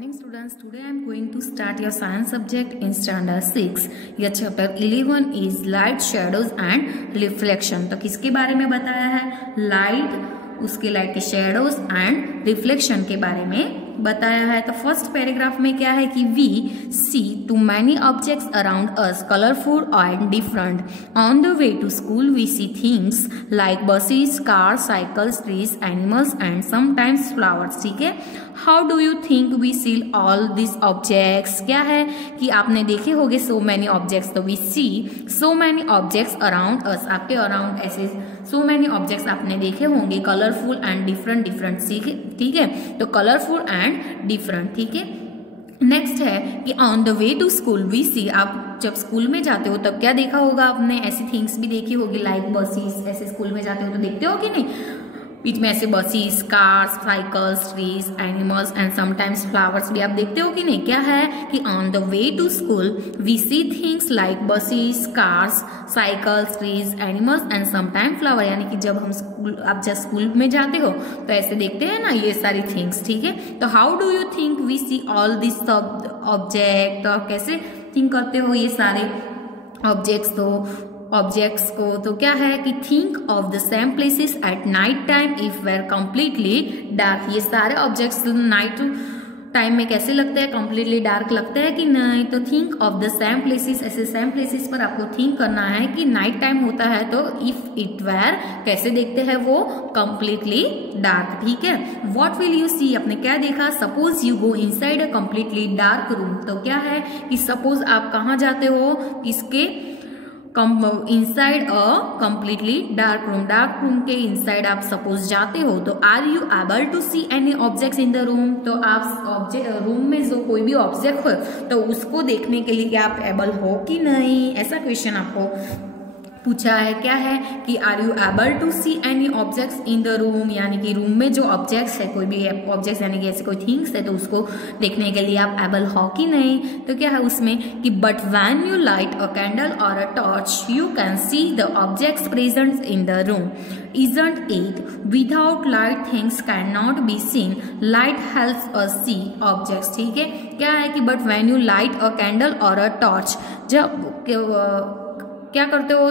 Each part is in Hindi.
Morning students, today I am going to start your science subject in standard 6. Your chapter 11 is light, shadows and reflection. तो किसके बारे में बताया है? लाइट, उसके लाइट के शेडोज एंड रिफ्लेक्शन के बारे में बताया है। तो फर्स्ट पैराग्राफ में क्या है कि we see too many objects around us colourful and different. On the way to school we see things like buses, cars, cycles, trees, animals and sometimes flowers. ठीक है, how do you think we see all this objects? क्या है कि आपने देखे होंगे सो मैनी ऑब्जेक्ट्स। तो we see so many objects around us, आपके अराउंड ऐसे सो मैनी ऑब्जेक्ट्स आपने देखे होंगे, कलरफुल एंड डिफरेंट डिफरेंट। ठीक है, तो कलरफुल एंड डिफरेंट। ठीक है, नेक्स्ट है कि on the way to school we see, आप जब स्कूल में जाते हो तब क्या देखा होगा आपने? ऐसी थिंग्स भी देखी होगी लाइक बसेस। ऐसे स्कूल में जाते हो तो देखते हो कि नहीं, बीच में ऐसे buses, cars, cycles, trees, animals and sometimes flowers भी आप देखते हो कि नहीं। क्या है कि on the way to school we see things like buses, cars, cycles, trees, animals and sometime flower. यानी कि जब हम आप जब स्कूल में जाते हो तो ऐसे देखते हैं ना ये सारी थिंग्स। ठीक है, तो how do you think we see all this object? और कैसे थिंक करते हो ये सारे ऑब्जेक्ट्स को? तो क्या है कि think of the same places at night time if were completely dark. ये सारे ऑब्जेक्ट्स नाइट टाइम में कैसे लगते हैं? कम्प्लीटली डार्क लगते हैं कि नहीं? तो think of the same places, ऐसे सेम प्लेसेस पर आपको थिंक करना है कि नाइट टाइम होता है तो इफ इट वेर कैसे देखते हैं वो? Completely dark. ठीक है, वॉट विल यू सी, आपने क्या देखा? Suppose you go inside a completely dark room. तो क्या है कि सपोज आप कहाँ जाते हो? इसके inside a completely dark room के इनसाइड आप सपोज जाते हो तो are you able to see any objects in the room? तो आप रूम में जो कोई भी ऑब्जेक्ट हो तो उसको देखने के लिए क्या आप एबल हो कि नहीं? ऐसा क्वेश्चन आपको पूछा है। क्या है कि are you able to see any objects in the room, यानी कि रूम में जो ऑब्जेक्ट्स है, कोई भी ऑब्जेक्ट्स यानी कि ऐसे कोई थिंग्स है तो उसको देखने के लिए आप एबल हो कि नहीं? तो क्या है उसमें कि but when you light a candle और a torch you can see the objects present in the room. Isn't it? Without light things cannot be seen. Light helps us see objects. ठीक है, क्या है कि but when you light a candle or a torch, जब क्या करते हो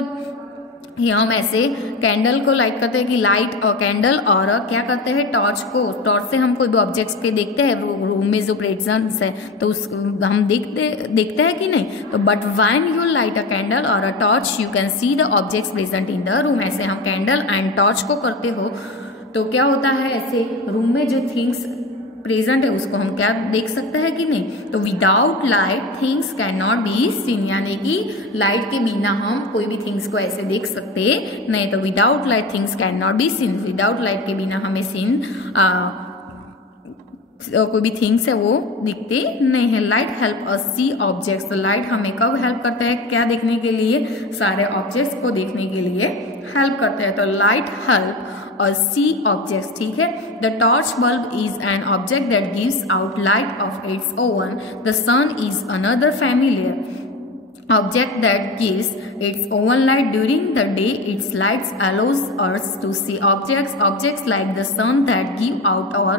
कि हम ऐसे कैंडल को लाइट करते हैं कि लाइट और कैंडल, और क्या करते हैं टॉर्च से हम कोई भी ऑब्जेक्ट्स के देखते हैं रूम में जो प्रेजेंस है तो उस हम देखते हैं कि नहीं? तो but when you light a candle और a torch you can see the objects present in the room. ऐसे हम कैंडल एंड टॉर्च को करते हो तो क्या होता है, ऐसे रूम में जो थिंग्स प्रेजेंट है उसको हम क्या देख सकते हैं कि नहीं? तो without light things can not be seen, यानी कि लाइट के बिना हम कोई भी थिंग्स को ऐसे देख सकते नहीं। तो without light things can not be seen, without light के बिना हमें सीन कोई भी थिंग्स है वो दिखते नहीं है। Light help us see objects, तो लाइट हमें कब हेल्प करता है? क्या देखने के लिए? सारे ऑब्जेक्ट्स को देखने के लिए हेल्प करता है। तो लाइट हेल्प और सी ऑब्जेक्ट्स। ठीक है, the torch bulb is an object that gives out light of its own. The sun is another familiar object that gives its own light during the day. Its lights allows us to see objects like the sun that give out or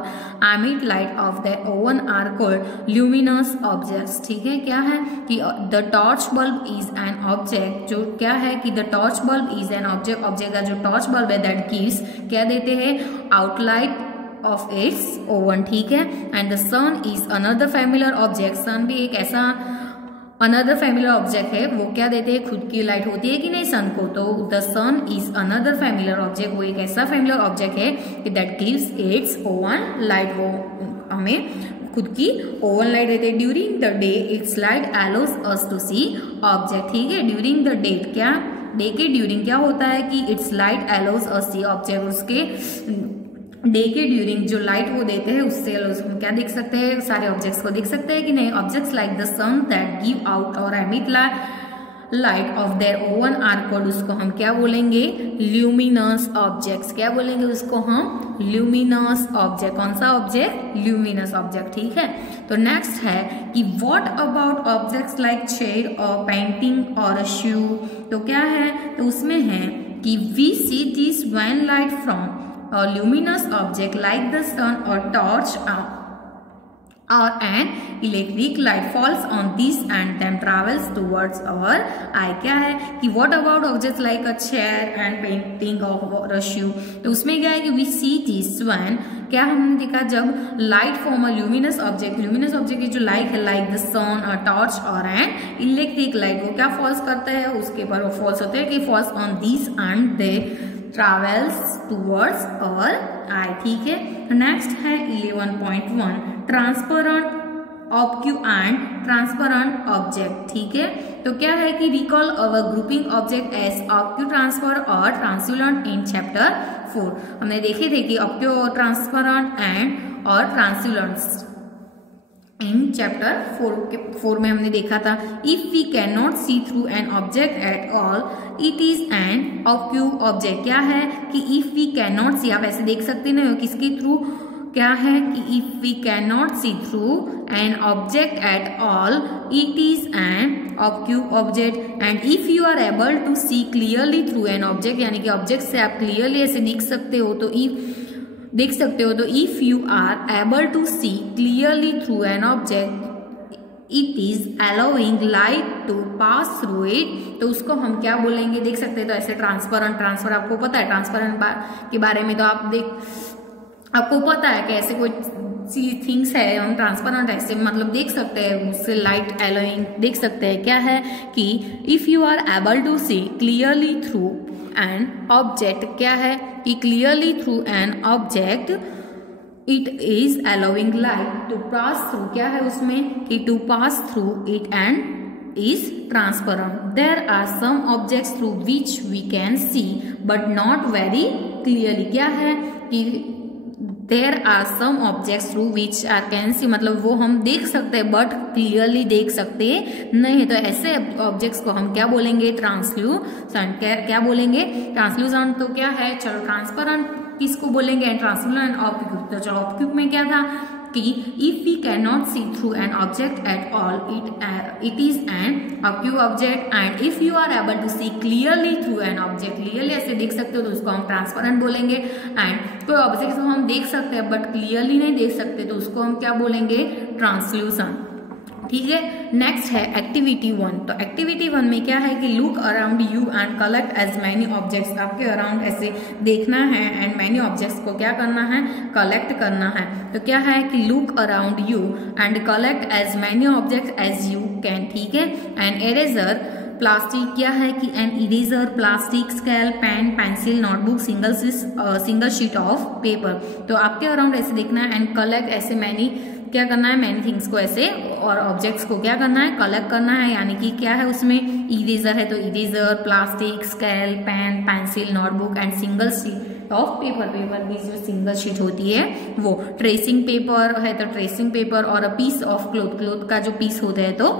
emit light of their own are called luminous objects. ठीक है, क्या है कि the torch bulb is an object, जो क्या है कि the torch bulb is an object का जो torch bulb है that gives क्या देते हैं? out light of its own। ठीक है, and the sun is another familiar object। sun भी एक ऐसा अनदर फैमिलियर ऑब्जेक्ट है, वो क्या देते हैं? खुद की लाइट होती है कि नहीं सन को? तो the sun is another familiar object, वो एक ऐसा फैमिलियर ऑब्जेक्ट है कि that gives its own light, वो हमें खुद की ओवन लाइट देते हैं। During the day its light allows us to see object. ठीक है, ड्यूरिंग द डे, क्या डे के ड्यूरिंग क्या होता है कि its light allows us see object, उसके डे के ड्यूरिंग जो लाइट वो देते हैं उससे हम क्या देख सकते हैं? सारे ऑब्जेक्ट्स को देख सकते हैं कि नहीं? Objects like the sun that give out और emit light of their own are called, उसको हम क्या बोलेंगे? Luminous objects. क्या बोलेंगे उसको हम? Luminous object. कौन सा ऑब्जेक्ट? Luminous object. ठीक है, तो नेक्स्ट है कि what about objects like chair और पेंटिंग और शू? तो क्या है? तो उसमें है कि we see this when light from a luminous object like the sun or torch or an electric light falls on this and then travels towards our eye. क्या है कि what about objects like a chair and painting or a shoe? तो उसमें क्या है कि we see this when क्या हमने देखा जब light from a luminous object की जो लाइट है like the sun, a torch or an electric light, वो क्या falls करता है उसके पर, वो falls होते हैं कि falls on these and they travels towards our eye. ठीक है, नेक्स्ट है 11.1 transparent opaque and transparent object. ठीक है, तो क्या है कि recall our grouping object as opaque, transparent और ट्रांसल्यूसेंट इन चैप्टर 4. हमने देखे थे कि ऑब्क्यू और ट्रांसपेरेंट एंड और ट्रांसल्यूसेंट इन चैप्टर 4 में हमने देखा था. If we can not see through an object at all it is an opaque object. क्या है कि if we can not see, आप ऐसे देख सकते ना किसके थ्रू, क्या है कि if we can not see through an object at all it is an opaque object. And if you are able to see clearly through an object, यानी कि ऑब्जेक्ट से आप क्लियरली ऐसे देख सकते हो, तो if you are able to see clearly through an object it is allowing light to pass through it, तो उसको हम क्या बोलेंगे, देख सकते हैं. तो ऐसे ट्रांसपेरेंट आपको पता है, ट्रांसपेरेंट के बारे में तो आपको पता है कि ऐसे कोई थिंग्स है हम ट्रांसपेरेंट ऐसे मतलब देख सकते हैं, उससे लाइट अलाउइंग देख सकते हैं. क्या है कि if you are able to see clearly through an object, क्या है कि clearly through an object it is allowing light to pass through, क्या है उसमें कि to pass through it and is transparent. There are some objects through which we can see but not very clearly. क्या है कि there are some objects through which are can see, मतलब वो हम देख सकते हैं बट क्लियरली देख सकते नहीं. तो ऐसे ऑब्जेक्ट्स को हम क्या बोलेंगे, ट्रांसल्यूसेंट. क्या बोलेंगे, ट्रांसल्यूसेंट. तो क्या है, चलो ट्रांसपेरेंट किसको बोलेंगे, ट्रांसल्यूसेंट ऑब्क्यू. तो चलो ऑब्क्यू में क्या था कि if we can not see through an object at all it is an opaque object. And if you are able to see clearly through an object, clearly ऐसे देख सकते हो तो उसको हम ट्रांसपेरेंट बोलेंगे. एंड कोई ऑब्जेक्ट को हम देख सकते हैं बट क्लियरली नहीं देख सकते तो उसको हम क्या बोलेंगे, ट्रांसल्यूसेंट. ठीक है, नेक्स्ट है एक्टिविटी 1. तो एक्टिविटी 1 में क्या है कि look around you and collect as many objects. आपके अराउंड ऐसे देखना है एंड मैनी ऑब्जेक्ट्स को क्या करना है, कलेक्ट करना है. तो क्या है कि look around you and collect as many objects as you can. ठीक है, एंड इरेजर प्लास्टिक, क्या है कि an eraser, plastic, scale, pen, pencil, notebook, single sheet of paper. तो आपके अराउंड ऐसे देखना है एंड कलेक्ट ऐसे मैनी, क्या करना है, मैनी थिंग्स को ऐसे और ऑब्जेक्ट्स को क्या करना है, कलेक्ट करना है. यानी कि क्या है उसमें इरेजर है तो eraser, plastic, scale, pen, pencil, notebook and single sheet of paper. Paper की जो सिंगल शीट होती है वो. ट्रेसिंग पेपर है तो ट्रेसिंग पेपर और अ पीस ऑफ क्लोथ का जो पीस होता है तो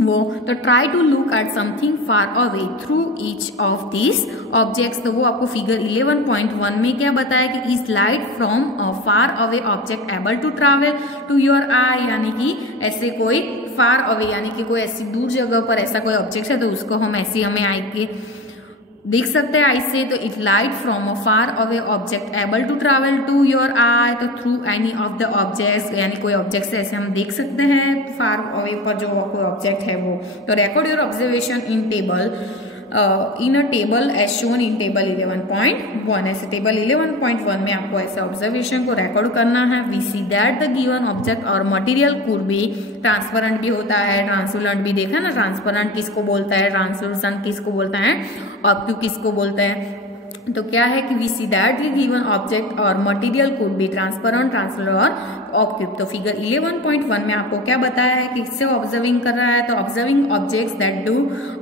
वो. तो try to look at something far away through each of this objects. तो वो आपको फिगर 11.1 में क्या बताया कि is light from a far away object able to travel to your eye, यानी कि ऐसे कोई फार अवे यानी कि कोई ऐसी दूर जगह पर ऐसा कोई ऑब्जेक्ट है तो उसको हम ऐसे हमें आई के देख सकते हैं आई से. तो it light from a far away object able to travel to your eye. तो through any of the objects, यानी कोई ऑब्जेक्ट ऐसे हम देख सकते हैं फार अवे पर जो कोई ऑब्जेक्ट है वो. तो record your observation in table in a table as shown in table 11.1. ऐसे टेबल 11.1 में आपको ऐसे ऑब्जर्वेशन को रिकॉर्ड करना है. We see that the given object और मटेरियल कुड बी ट्रांसपेरेंट भी होता है, ट्रांसल्यूसेंट भी देखा ना. ट्रांसपेरेंट किसको बोलता है, ट्रांसल्यूसेंट किसको बोलता है, ऑब्क्यू किसको बोलता है. तो क्या है कि we see that the given object और material could be transparent, translucent और ऑब्क्यू. तो फिगर 11.1 में आपको क्या बताया है कि इससे ऑब्जर्विंग कर रहा है. तो observing objects that do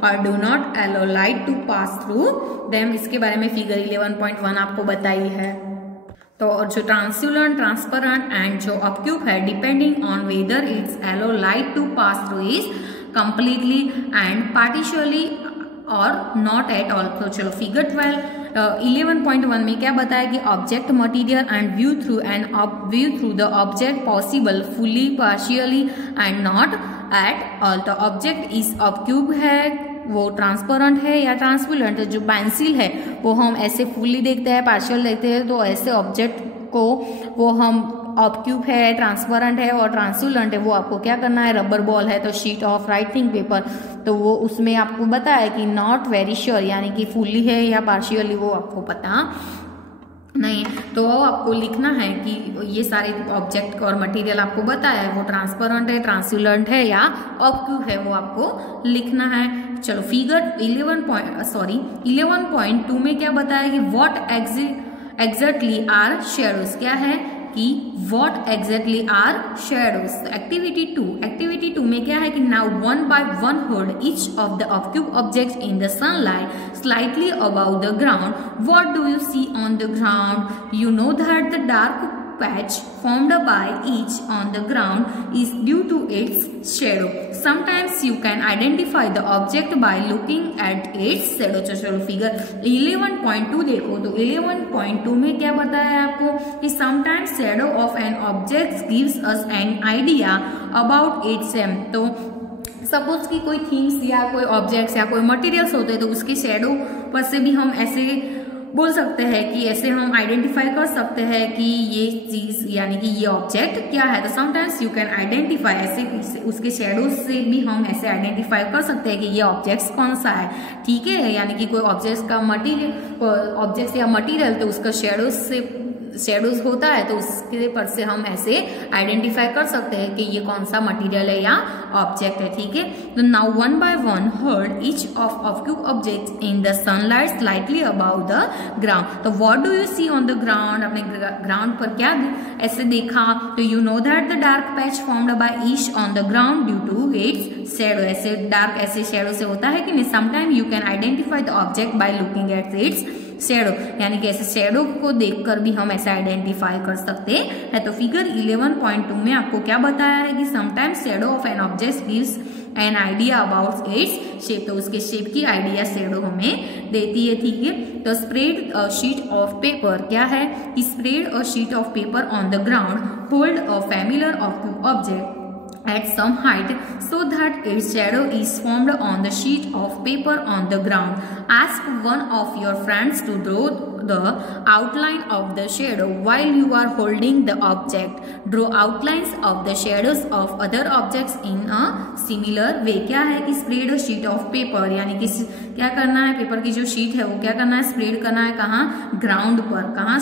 or do not allow light to pass through them, इसके बारे में फिगर 11.1 आपको बताई है. तो जो ट्रांसल्यूसेंट, ट्रांसपेरेंट एंड जो ऑब्क्यू है depending on whether its allow light to pass through is completely and partially और नॉट एट ऑल. तो चलो फिगर 11.1 में क्या बताया कि object, material and view through the object possible fully, partially and not at all. तो ऑब्जेक्ट इज ऑब्क्यूब है, वो ट्रांसपेरेंट है या ट्रांसपेरेंट. जो पेंसिल है वो हम ऐसे फुली देखते हैं, पार्शियल देखते हैं. तो ऐसे ऑब्जेक्ट को वो हम ऑब्क्यूब है, ट्रांसपेरेंट है और ट्रांसल्यूसेंट है, वो आपको क्या करना है, रबर बॉल है तो शीट ऑफ राइटिंग पेपर, तो वो उसमें आपको बताया कि नॉट वेरी श्योर यानी कि फुल्ली है या पार्शियली वो आपको पता नहीं, तो आपको लिखना है कि ये सारे ऑब्जेक्ट और मटेरियल आपको बताया है वो ट्रांसपेरेंट है, ट्रांसल्यूसेंट है या ऑब्क्यूब है, वो आपको लिखना है। चलो फिगर 11.2 में क्या बताया कि व्हाट एग्जैक्टली आर शेडोज, क्या है कि what exactly are shadows. Activity 2 में क्या है कि now 1 by 1 hold each of the opaque objects in the sunlight slightly about the ground. What do you see on the ground? You know that the dark patch formed by each on the ground is due to its shadow. Sometimes you can identify the object by looking at its shadow. चलो फिगर 11.2 देखो, तो 11.2 में क्या बताया है आपको कि sometimes shadow of an object gives us an idea about its shape। तो सपोज कि कोई थिंग्स या कोई ऑब्जेक्ट्स या कोई मटेरियल्स होते हैं तो उसके शेडो पर से भी हम ऐसे बोल सकते हैं कि ऐसे हम आइडेंटिफाई कर सकते हैं कि ये चीज यानी कि ये ऑब्जेक्ट क्या है। तो समटाइम्स यू कैन आइडेंटिफाई, ऐसे उसके शेडोज से भी हम ऐसे आइडेंटिफाई कर सकते हैं कि ये ऑब्जेक्ट कौन सा है, ठीक है। यानी कि कोई ऑब्जेक्ट का मटीरियल, ऑब्जेक्ट या मटीरियल तो उसका शेडोज होता है तो उसके पर से हम ऐसे आइडेंटिफाई कर सकते हैं कि ये कौन सा मटेरियल है या ऑब्जेक्ट है, ठीक है। तो now 1 by 1 hold each of opaque objects in the sunlight slightly about the ground. तो what do you see on the ground, अपने ग्राउंड पर क्या ऐसे देखा, तो you know that the dark patch formed by each on the ground due to its shadow. ऐसे डार्क ऐसे शेडो से होता है कि नहीं, sometime you can identify the object by looking at its shadow, यानी कि ऐसे शेडो को देखकर भी हम ऐसे आइडेंटिफाई कर सकते हैं। तो फिगर 11.2 में आपको क्या बताया है कि sometimes shadow of an object gives an idea about its shape, तो उसके शेप की आइडिया शेडो हमें देती है, ठीक है। तो spread a sheet of paper, क्या है कि spread a sheet of paper on the ground, hold a familiar object at some height so that its shadow is formed on the sheet of paper on the ground. Ask one of your friends to draw the outline of the shadow while you are holding the object. Draw outlines of the shadows of other objects in a similar way. क्या है कि spread a sheet of paper, यानी कि क्या करना है, पेपर की जो शीट है वो क्या करना है, स्प्रेड करना है कहाँ, ग्राउंड पर, कहाँ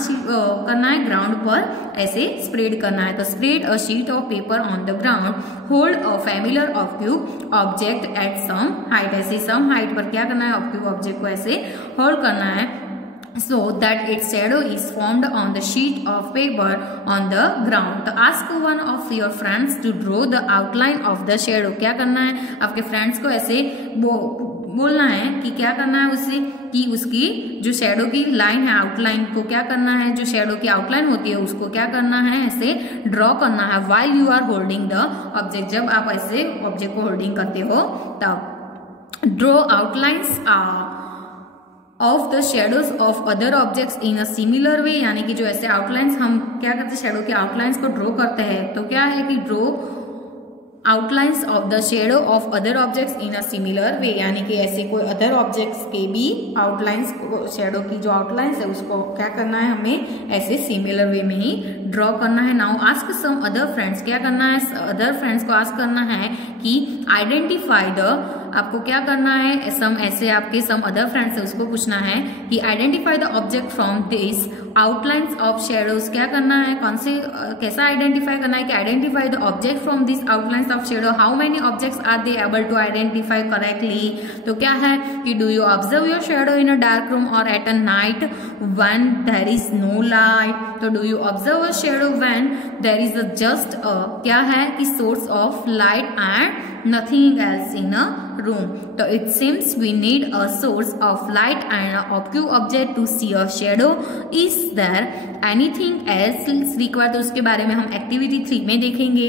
करना है, ग्राउंड पर ऐसे स्प्रेड करना है। तो spread a sheet of paper on the ground, hold a familiar opaque object at some height, ऐसे सम हाइट पर क्या करना है, ऑब्क्यूब ऑब्जेक्ट को ऐसे होल्ड करना है so that its shadow is formed on the sheet of paper on the ground. तो ask one of your friends to draw the outline of the shadow. क्या करना है, आपके फ्रेंड्स को ऐसे बोलना है कि क्या करना है उससे, कि उसकी जो शेडो की लाइन है, आउटलाइन को क्या करना है, जो शेडो की आउटलाइन होती है उसको क्या करना है, ऐसे ड्रॉ करना है while you are holding the object, जब आप ऐसे ऑब्जेक्ट को होल्डिंग करते हो तब। Draw outlines of the shadows of other objects in a similar way, यानी कि जो ऐसे आउटलाइंस हम क्या करते हैं, शेडो के आउटलाइंस को ड्रॉ करते हैं, तो क्या है कि draw outlines of the shadow of other objects in a similar way, यानी कि ऐसे कोई अदर ऑब्जेक्ट्स के भी आउटलाइंस, शेडो की जो आउटलाइंस है उसको क्या करना है, हमें ऐसे सिमिलर वे में ही ड्रॉ करना है। Now ask some other friends, क्या करना है, अदर फ्रेंड्स को आस्क करना है कि आइडेंटिफाई द, आपको क्या करना है, सम ऐसे आपके सम अदर फ्रेंड्स है उसको पूछना है कि identify the object from this outlines of shadows, क्या करना है, कौन से कैसा आइडेंटिफाई करना है कि identify the object from this outlines of shadow, how many objects are they able to identify correctly. तो क्या है कि do you observe your shadow in a dark room और at a night when there is no light. तो do you observe a shadow when there is just क्या है कि source of light and nothing else in a room. So it seems we need a source of light and an obscure object to see a shadow. Is there anything else required? तो उसके बारे में हम एक्टिविटी 3 में देखेंगे।